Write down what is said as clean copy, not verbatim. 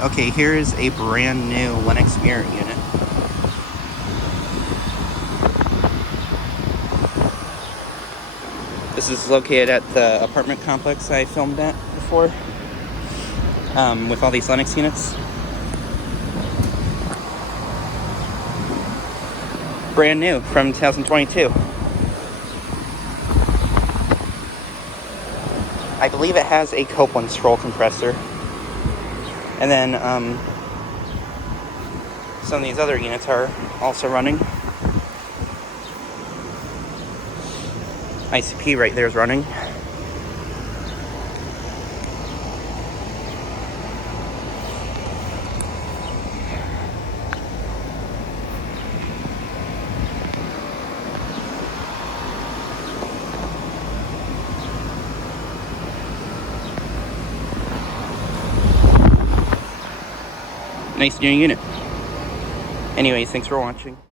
Okay, here is a brand new Lennox Merit unit. This is located at the apartment complex I filmed at before, with all these Lennox units. Brand new from 2022. I believe it has a Copeland scroll compressor. And then some of these other units are also running. ICP right there is running. Nice new unit. Anyways, thanks for watching.